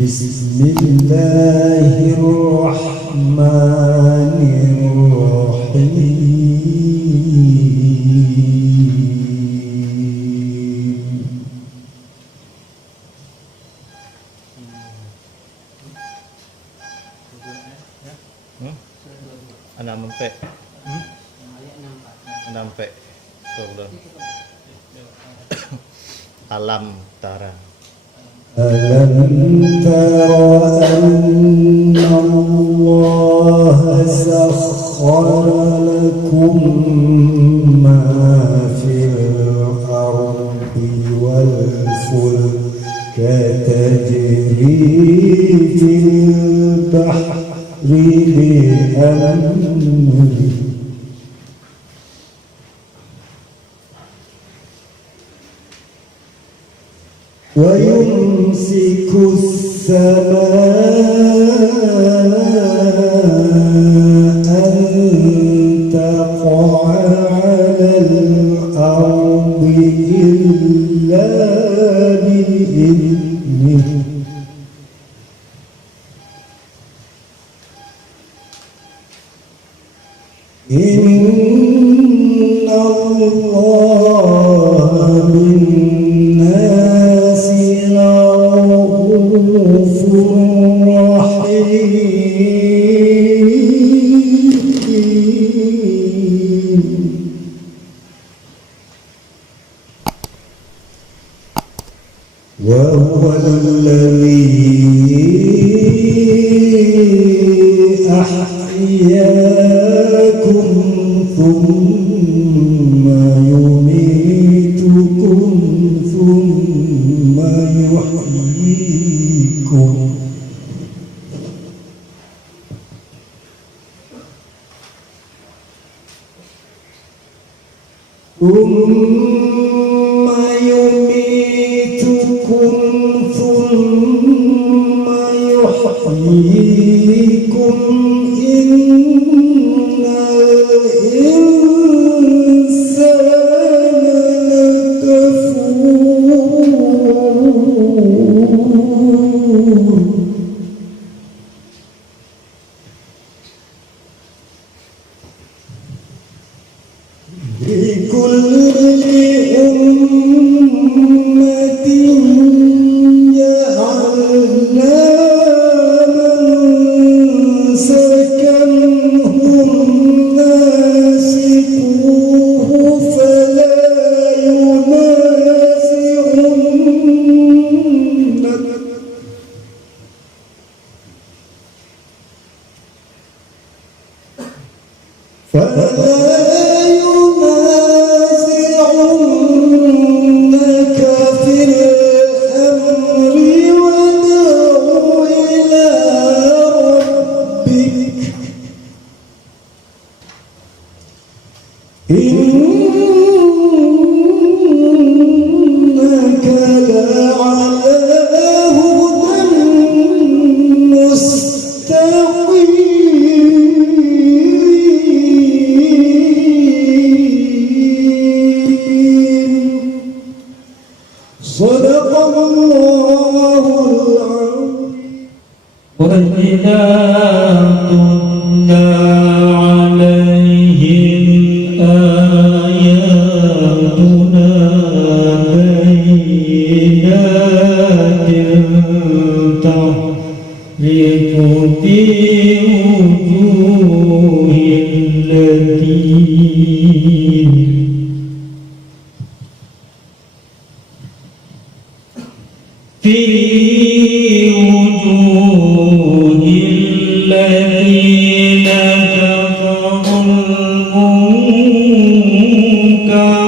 Bismillahirrahmanirrahim. Enam sampai alam tara. Alam tara anna Allah sakhkhara lakum ma fil ardi wal fulka tajri fil bahri bi amrihi ويمسك السماء أن تقع على الأرض إلا بإذنه إن الله بالناس لرؤوف رحيم وهو الذي أحياكم ثم يميتكم ثم يحييكم إن الإنسان لكفور لكل أمة جعلنا منسكا هم ناسكوه فلا ينازعنك في الأمر وادع إلى ربك إنك لعلى هدى مستقيم صدق الله العظيم وإذا تتلى عليهم آياتنا بينات تعرف في وجوه الذين كفروا المنكر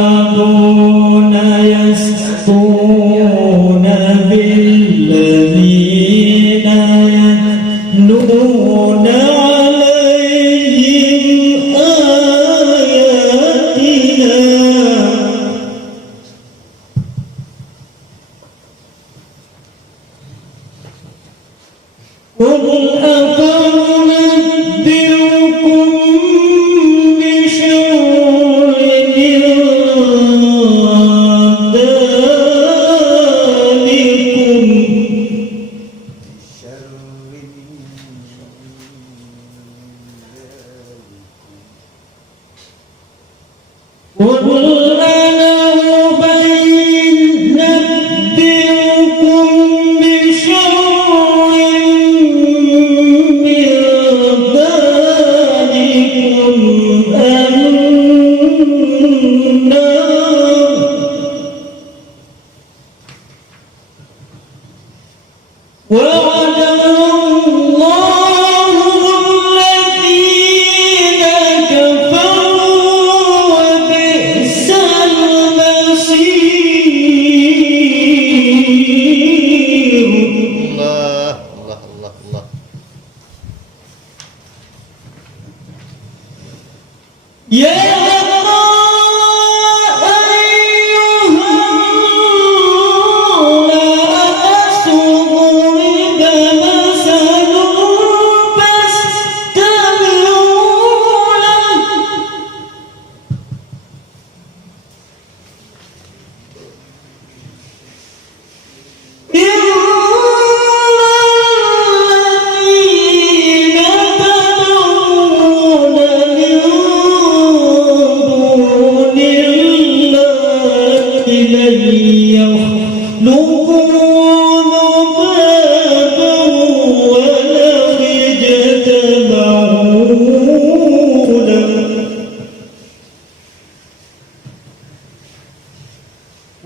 يكادون يسطون بالذين يتلون عليهم آياتنا قل أفنبئكم بشر وعد الله الذين كفروا وبئس المصير. الله الله الله الله. يا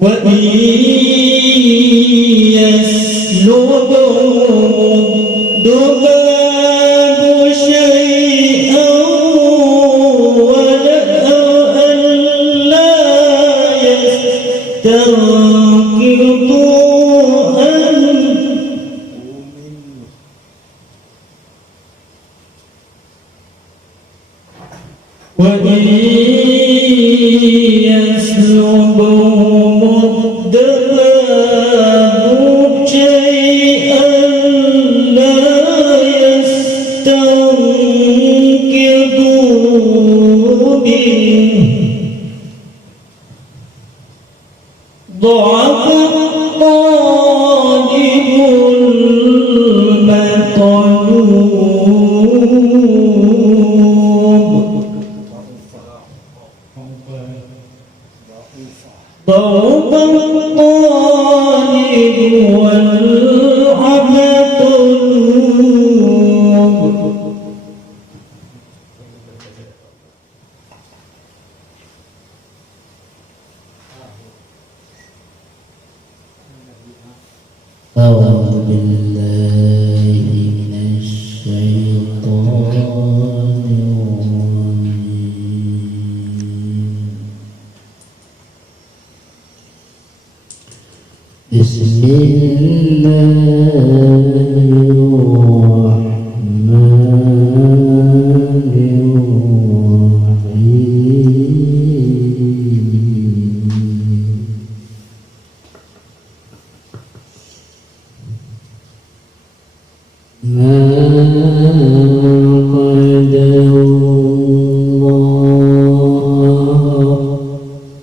وإن يسلبهم الذباب شيئا ولأوا ألا يستنقذوه وإن يسلبهم الذباب شيئا لا يستنقذوه منه ضعف الطالب المطلوب ضعف الطالب والمطلوب. أعوذ بالله من الشيطان الرجيم. بسم الله الرحمن الرحيم. ما قدر الله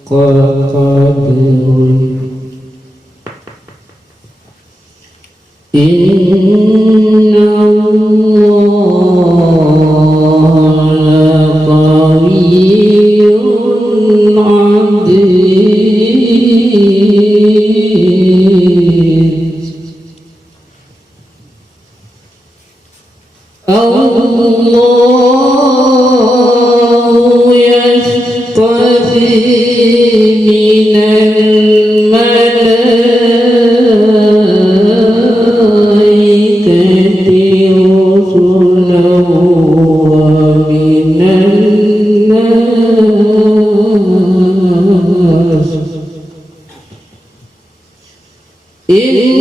قدر إن الله لقوي عزيز. الله يصطفي من الملائكة رسلا ومن الناس إن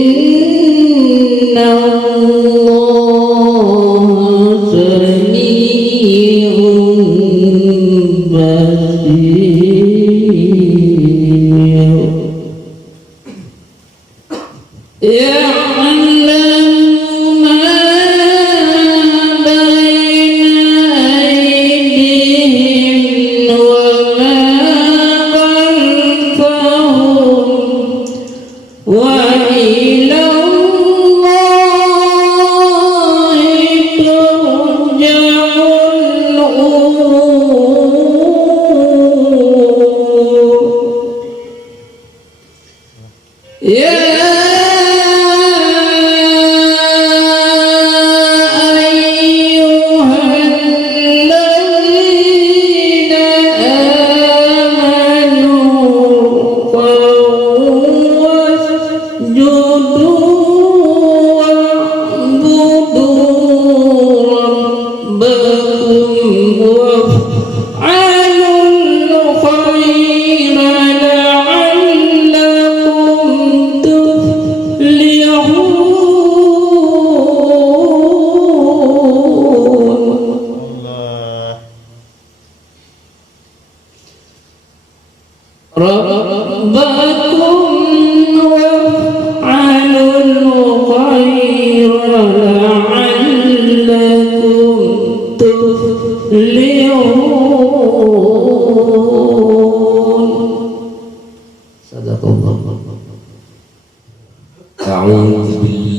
الله سميع بصير. يعلم ما بين أيديهم وما خلفهم وإلى الله ترجع الأمور. يا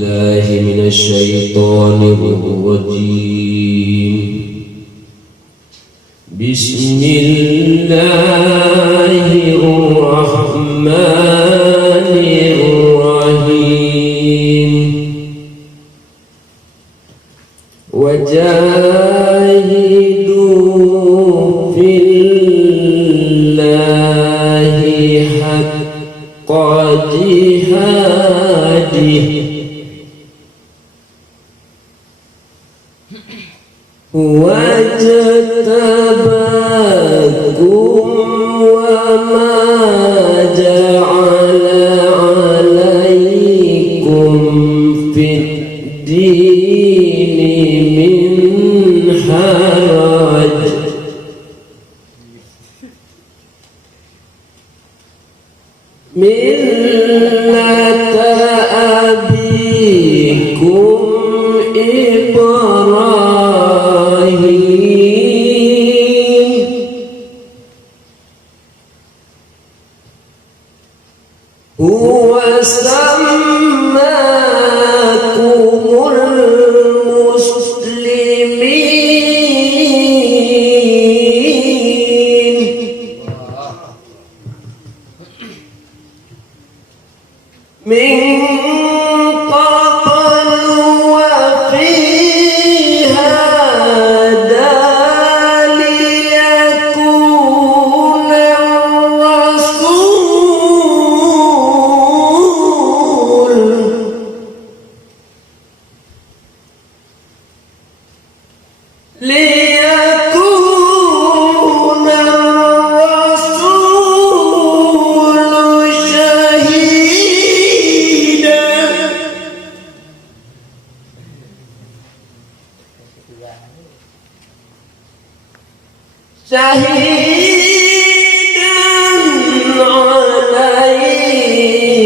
بالله من الشيطان الرجيم. بسم الله الرحمن الرحيم. وجاهدوا في الله حق جهاده هو اجتباكم وما جعل عليكم في الدين من حرج ملة أبيكم إبراهيم هو سماكم المسلمين من قبل وفي هذا ليكون الرسول شهيدا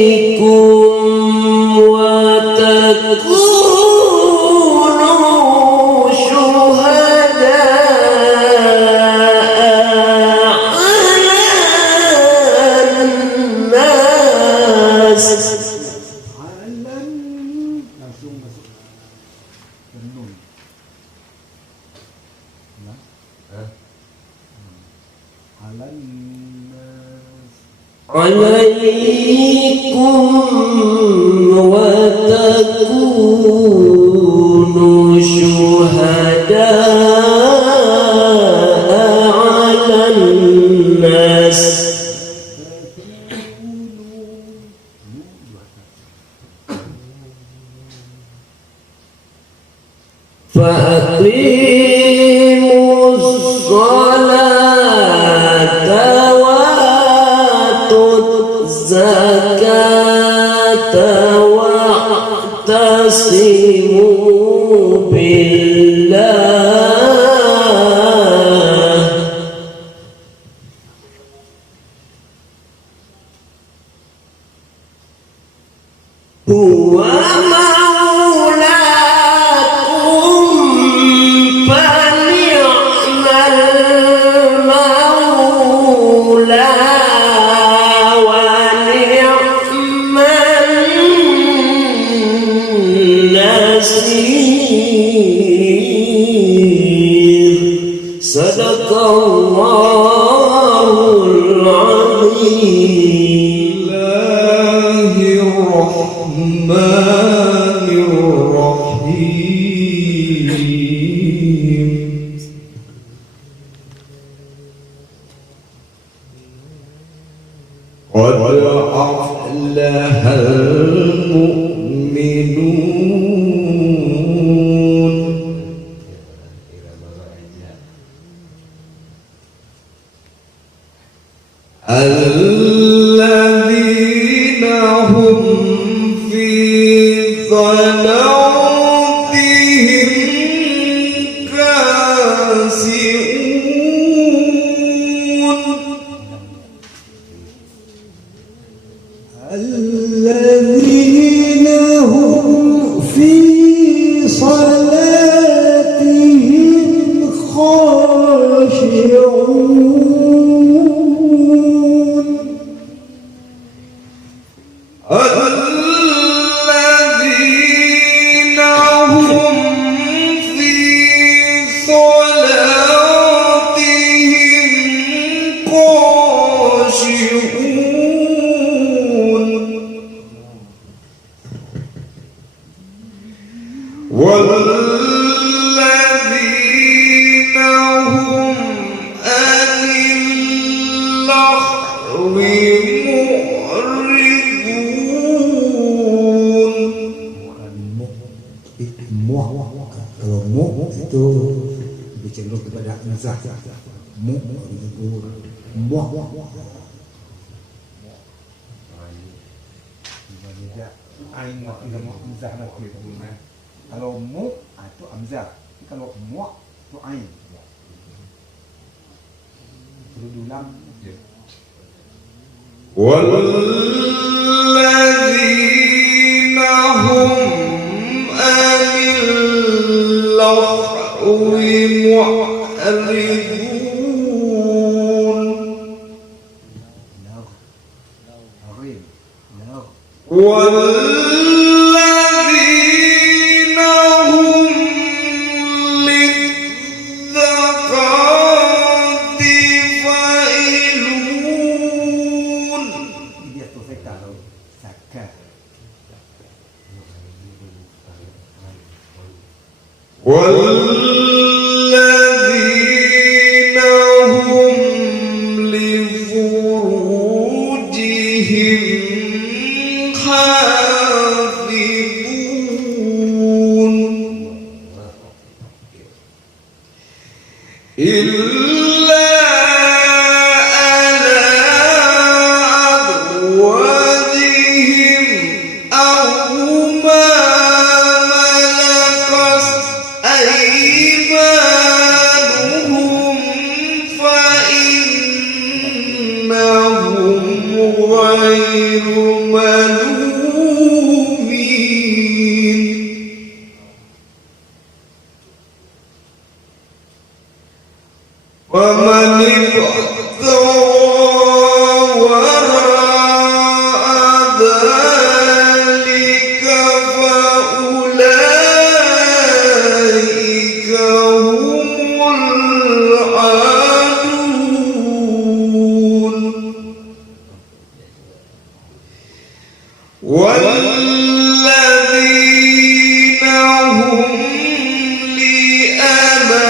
عليكم وتكونوا شهداء على الناس عليكم وتكونوا شهداء على الناس فأقيموا الصلاة وآتوا الزكاة واعتصموا بالله هو مولاكم فنعم المولى ونعم النصير صدق الله العظيم. الله الرحمن الرحيم. قد أفلح المؤمنون الذين هم في صلاتهم خاشعون الذين هم في صلاتهم خاشعون الذين والذين هم عن اللغو معرضون. Kalau mu itu lebih cenderung kepada hamzah. Mu itu muah. Ain itu hamzah nanti. Kalau mu itu hamzah. Kalau muah itu ain. Perlu diulang. والذين هم عن اللغو معرضون. والذين هم للزكاة فاعلون. Dia tu saya kalau zakat. والذين هم لفروجهم حافظون إلا على أزواجهم أو ما ملكت أيمانهم فإنهم غير ملومين. ومن ابتغى وراء ذلك فأولئك هم العادون. والذين هم لأماناتهم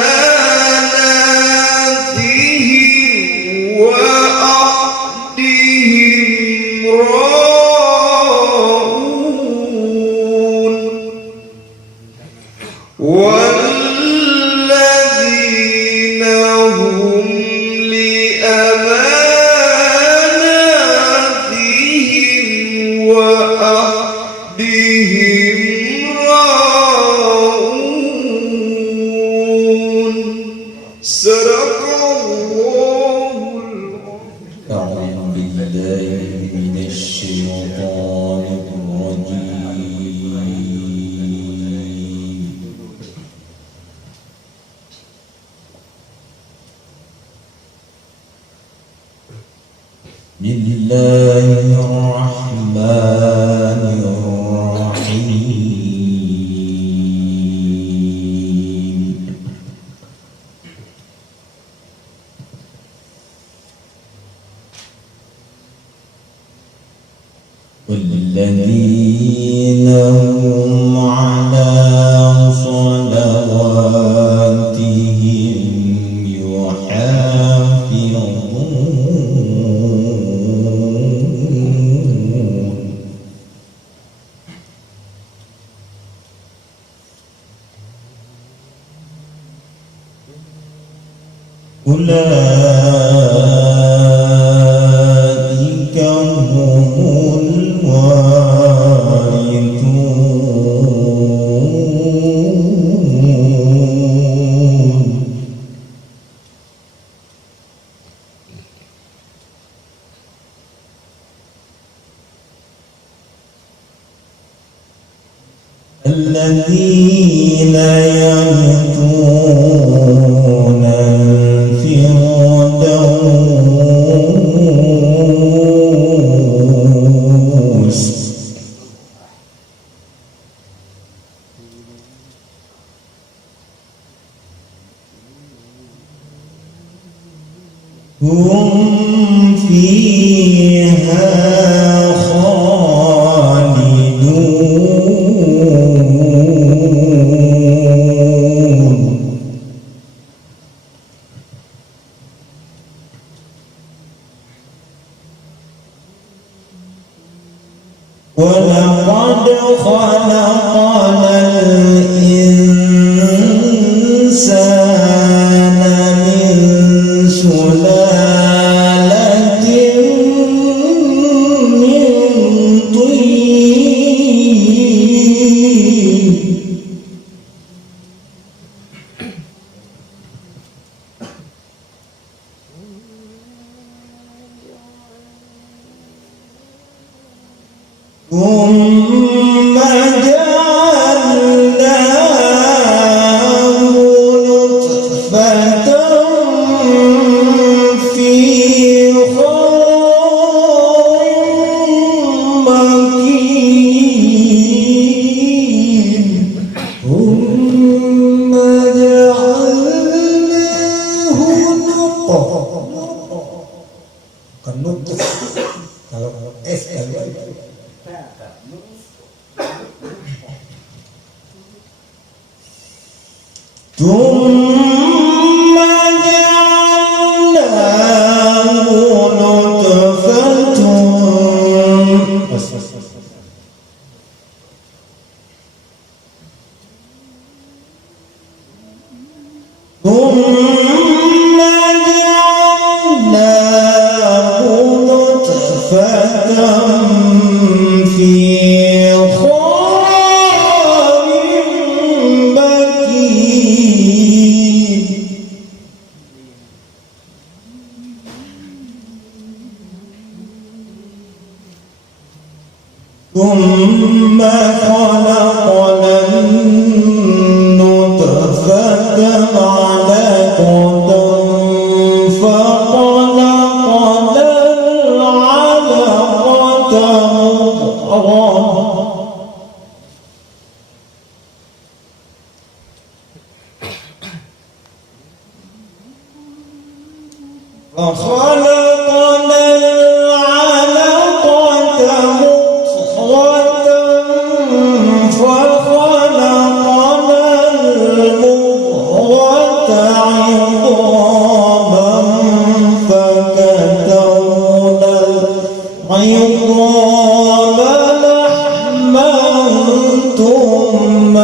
وعهدهم راعون. والذين هم لأماناتهم وعهدهم راعون. صدق الله العظيم. أعوذ بالله من الشيطان الرجيم. بسم الله الرحمن الرحيم. والذين هم على صلواتهم يحافظون. أولئك هم الوارثون. الذين يموتون الفردوس. هم فيها خالدون. خلقنا الإنسان من سلالة من طين ثم جعلناه نطفة في قرار مكين ثم جعلناه نطفة kalau S ثم جعلناه نطفة ثم جعلناه نطفة في قرار مكين ثم خلقنا النطفة علقة فخلقنا العلقة مضغة فخلقنا العلقة مضغة فخلقنا المضغة عظاما فكسونا العظام لحما ثم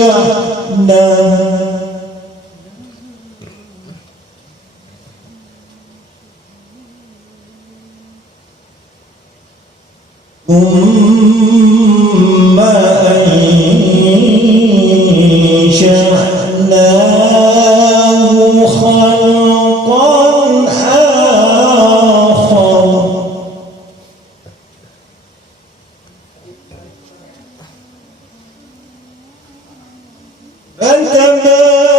أنشأناه ثم أنشأناه خلقا آخر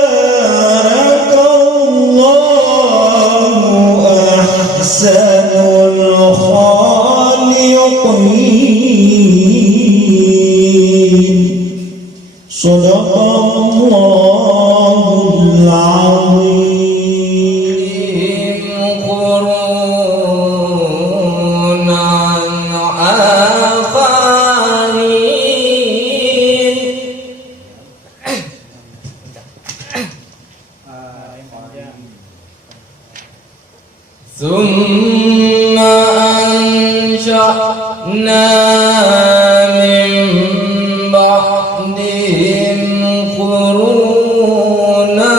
فتبارك الله أحسن الخالقين صدق الله العظيم قرونا آخرين ثم أنشأنا من بعدهم قرونا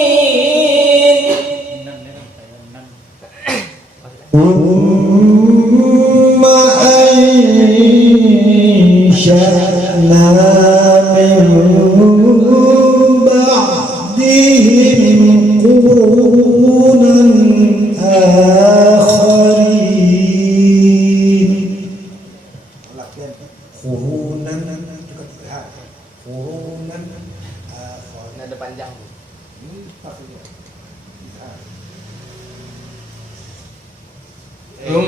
آخرين ثم أنشأنا من بعدهم قرونا آخرين قرونا Nada panjang.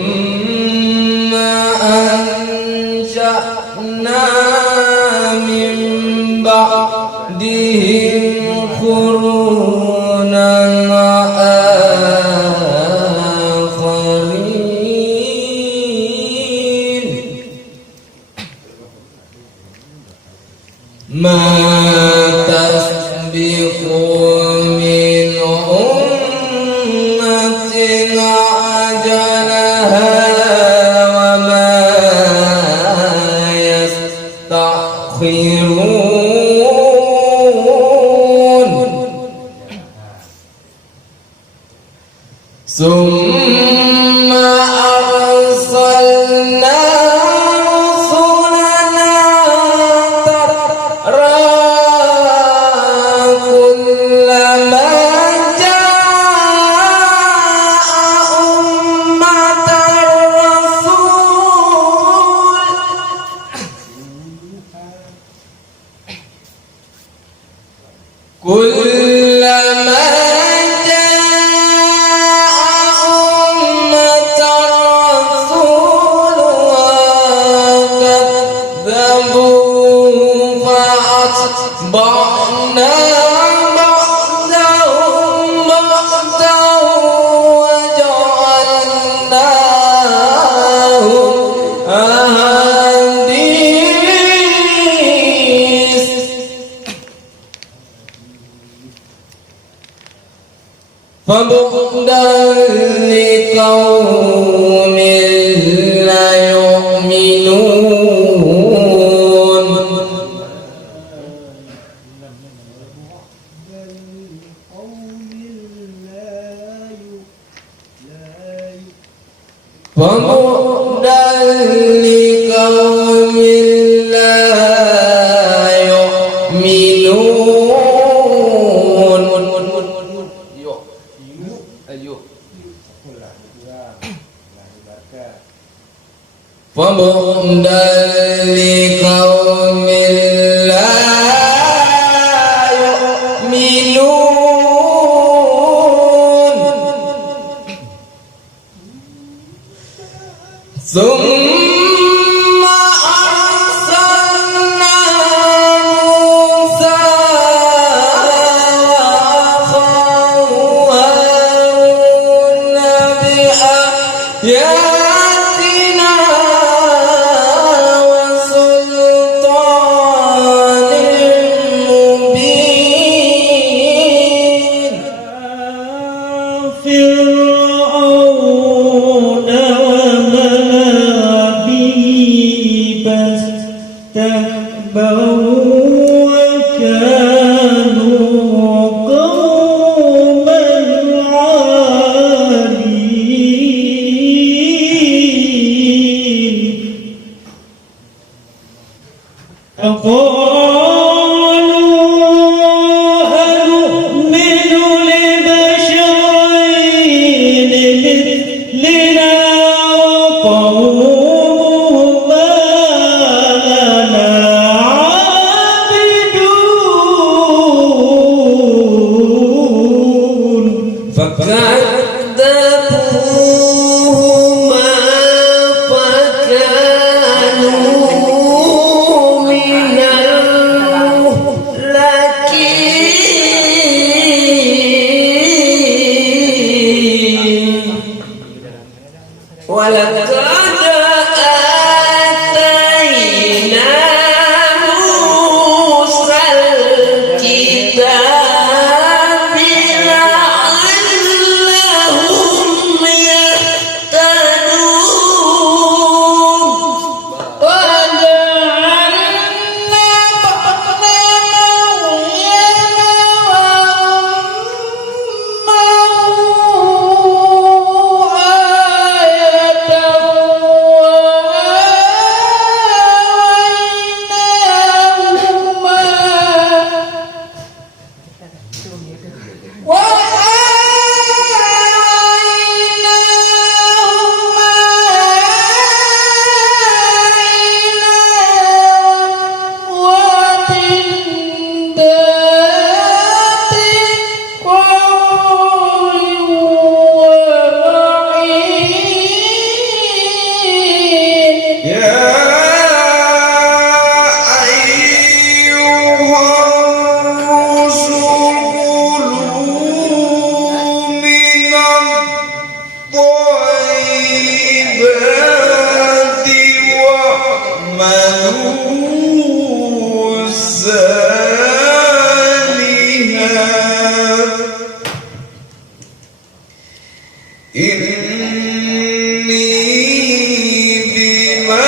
ثم أنشأنا من بعدهم قرونا آخرين ما تسبق من أمة فبعدا لقوم لا يؤمنون فبعدا لقوم لا يؤمنون فبعدا لقوم لا يؤمنون ثم أرسلنا موسى وهارون بآياتنا وسلطان مبين فرعون وما به فاستكبروا وكانوا قوما عالين فكذبوهما فكانوا من المهلكين ولقد آتينا موسى الكتاب لعلهم يهتدون وجعلنا بطن مريم وأمه يا أيها الرسل كلوا من الطيبات واعملوا صالحا إني بما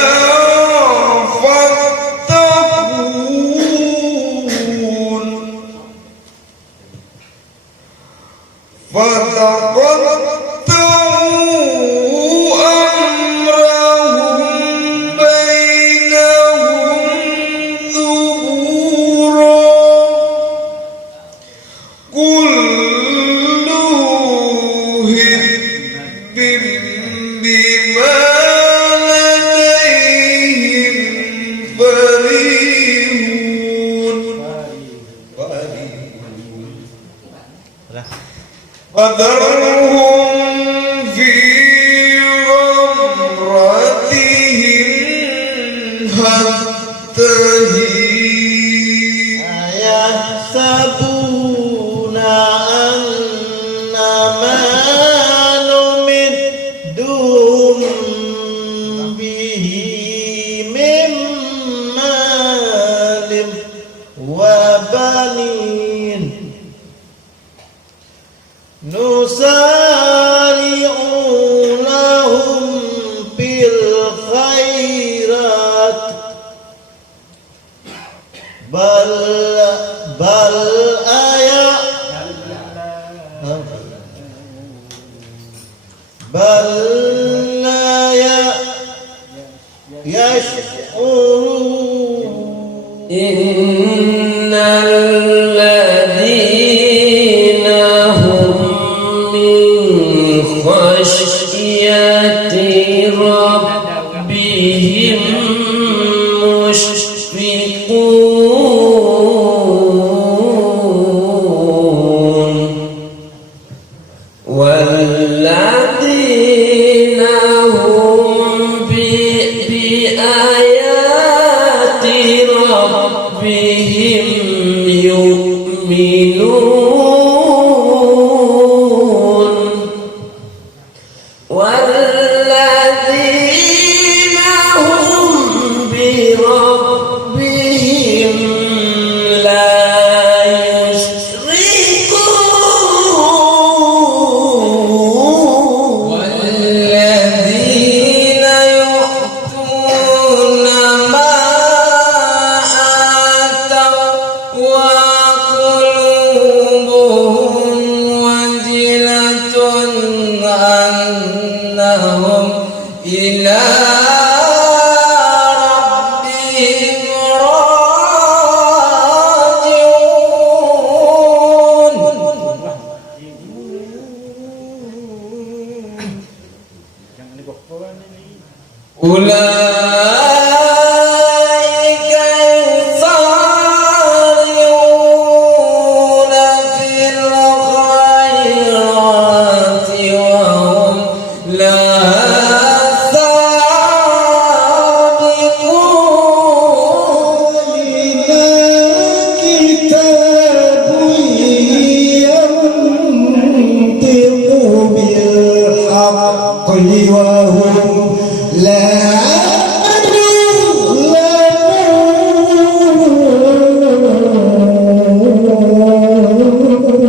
فاتقون فتقطعوا أمرهم بينهم زبورا كل حزب بما لديهم فرحون فذرهم في غمرتهم حتى حين أيحسبون أن ما نمدهم به من مال وبنين يسارعونهم بالخيرات بل لا يشعرون إن الذين هم من خشية ربهم مشفقون والذين هم بآيات ربهم يؤمنون والذين هم بربهم لا يشركون والذين يؤتون ما آتوا وقلوبهم وجلة أنهم إلى ربهم راجعون أولئك يسارعون في الخيرات وهم لا سابقون إلى كتاب ينطق بالحق وهم لا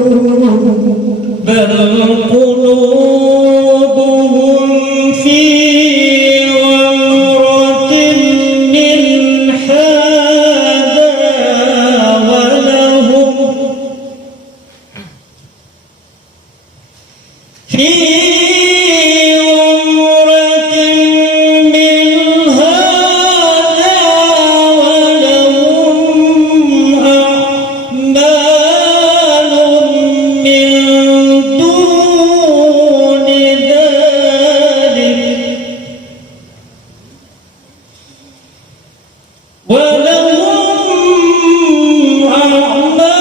يظلمون بل قلوبهم في غمرة من هذا ولهم في غمرة من هذا ولهم أعمال من دون ذلك ولهم أعمال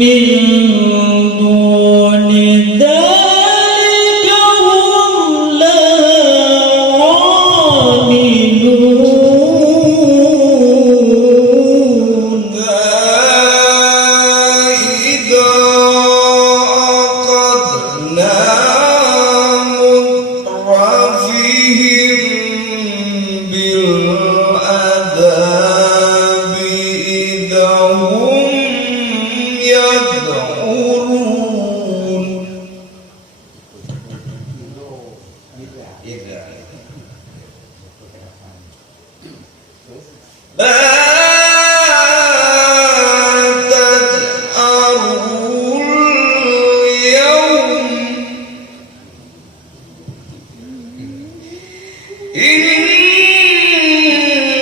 من دون ذلك هم لها عاملون إذا أخذنا مترفيهم بالعذاب إذا هم يذعرون لا تجأروا اليوم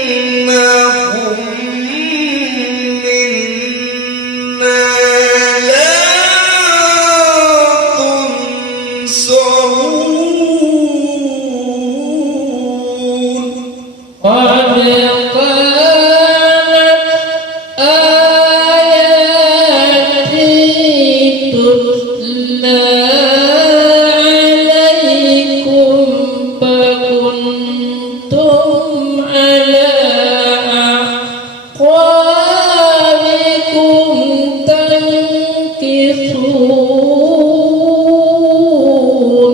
إنكم منا لا تنصرون قد كانت آياتي تتلى عليكم فكنتم على أعقابكم تنكصون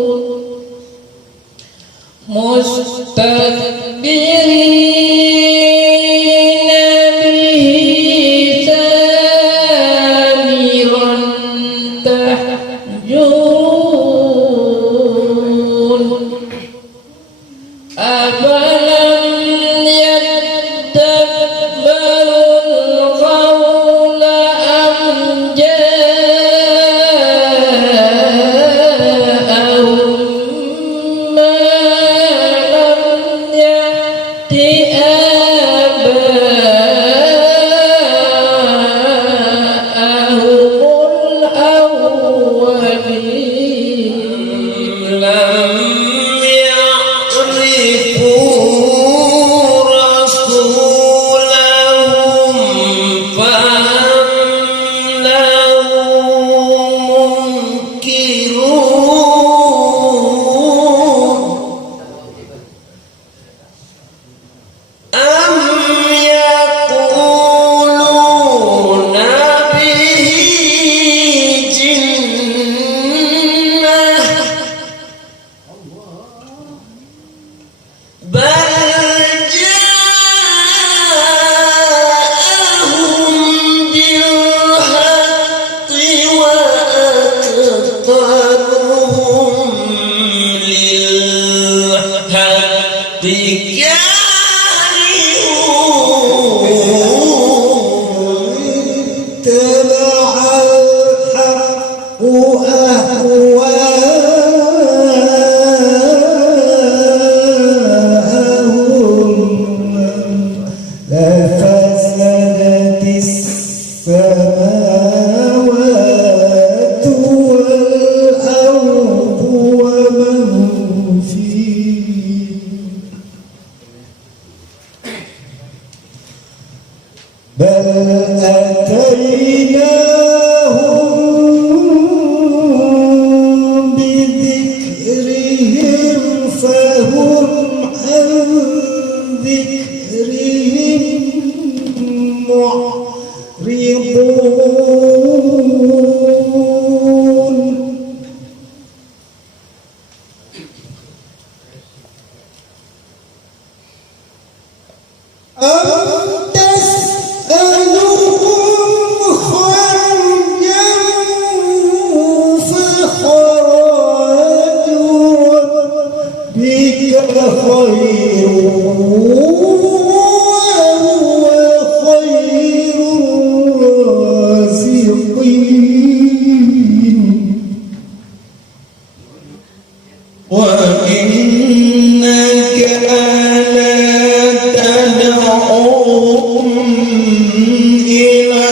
مستكبرين به سامرا للحق كارهون اتبع الحق أهواءهم لفسدت السماوات والأرض ومن فيهن بل أتيناهم بذكرهم فهم عن ذكرهم معرضون أم تسألهم خرجا فخراج ربك خير وهو خير الرازقين وإنك لا تدعوهم إلى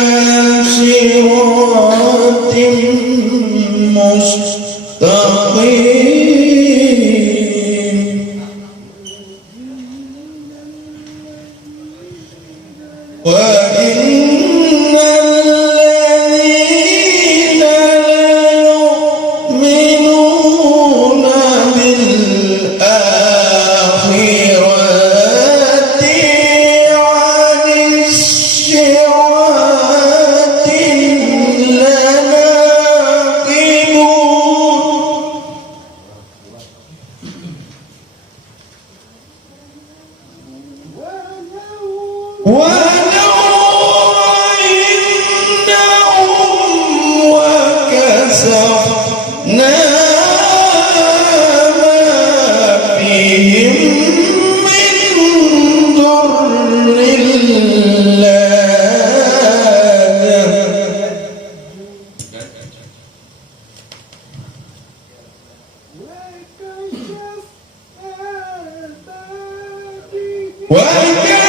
صراط مستقيم وإن الذين لا يؤمنون بالآخرة عن الصراط لناكبون ولو رأيناهم وكسفنا ما فيهم من ضر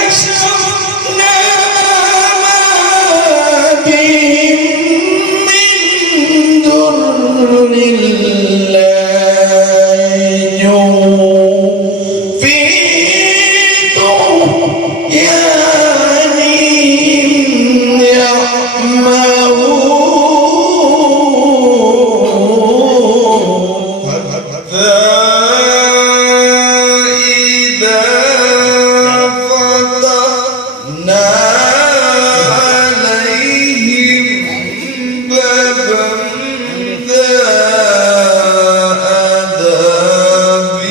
وكشفنا ما بهم من ضر في طغيانهم يعمهون فإذا فتحنا عليهم بابا ذا عذاب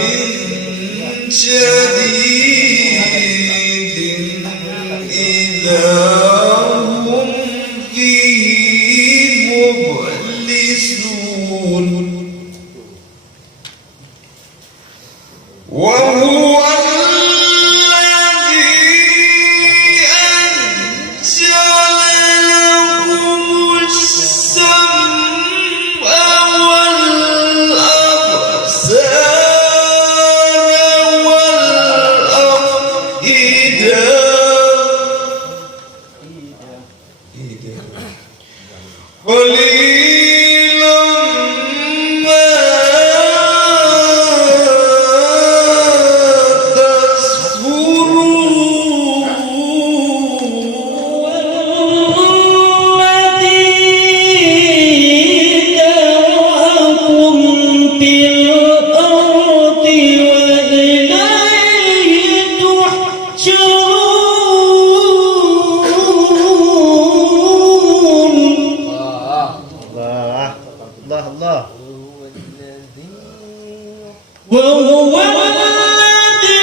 شديد إذا هم فيه مبلسون وهو الذي أنزل لكم السمع والأبصار والأفئدة قليلا ما والذي ذرأكم في الأرض وإليه تحشرون الله وهو الذي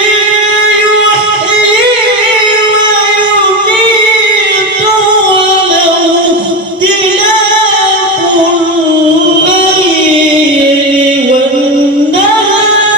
يحيي ويميت وله اختلاف الليل والنهار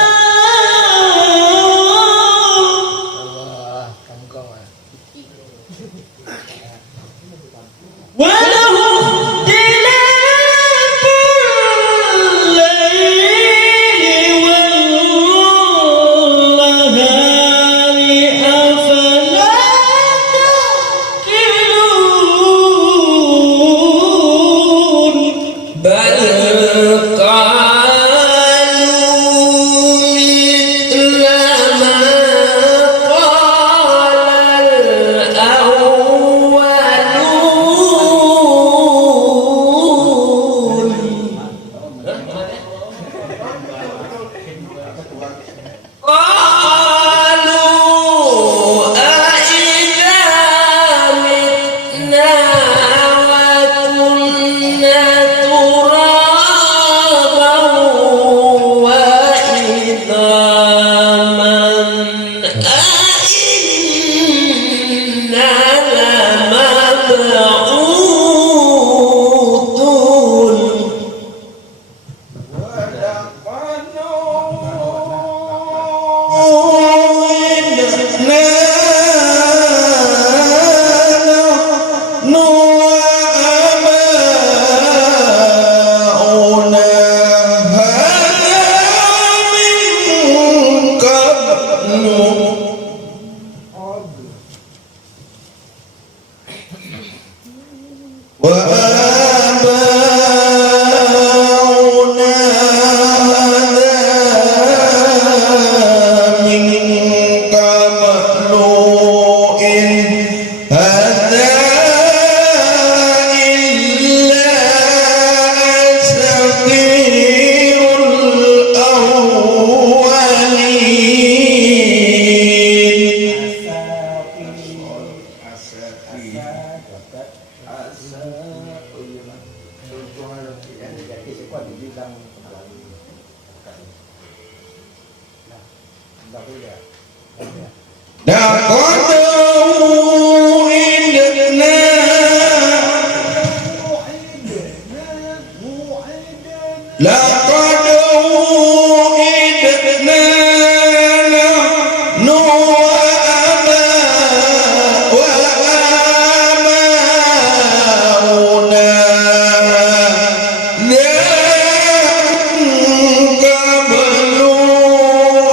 Hamzah tu dia. Ya. لقد وعدنا لقد وعدنا نحن وآباؤنا من قبل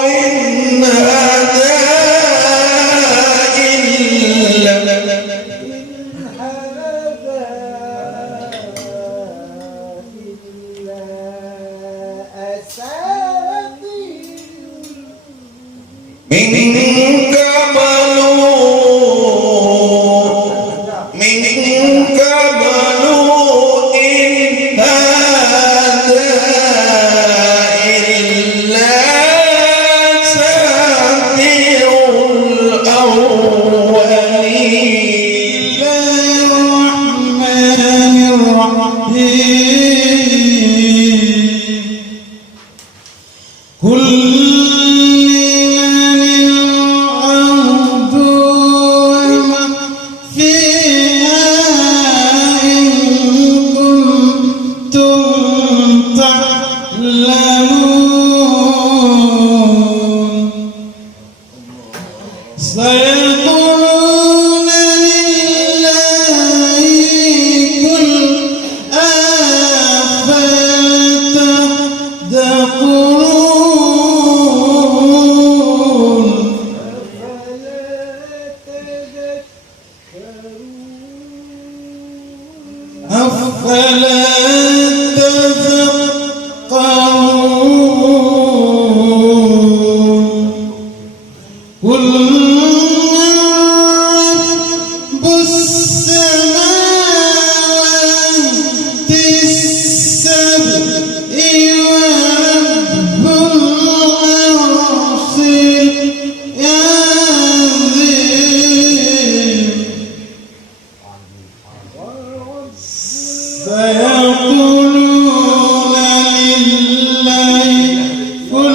إن هذا إلا من قبل إن هذا إلا أساطير الأولين الرحمن الرحيم قل لمن الأرض ومن فيها إن كنتم تعلمون سيقولون لله قل أفتذكرون أفلا تذكرون قل من رب السماوات السبع ورب العرش العظيم سيقولون لله قل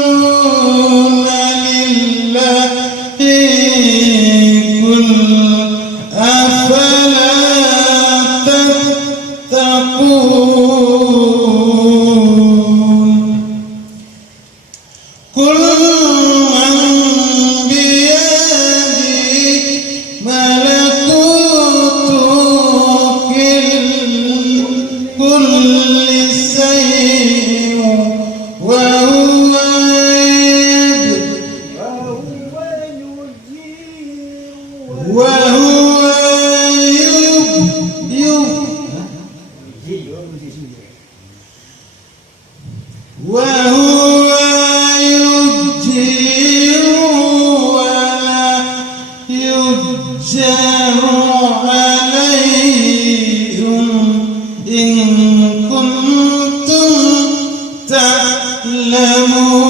سيقولون لله قل أفلا تتقون قل من بيده ملكوت كل شيء وهو وهو يجير ولا يجار عليهم إن كنتم تعلمون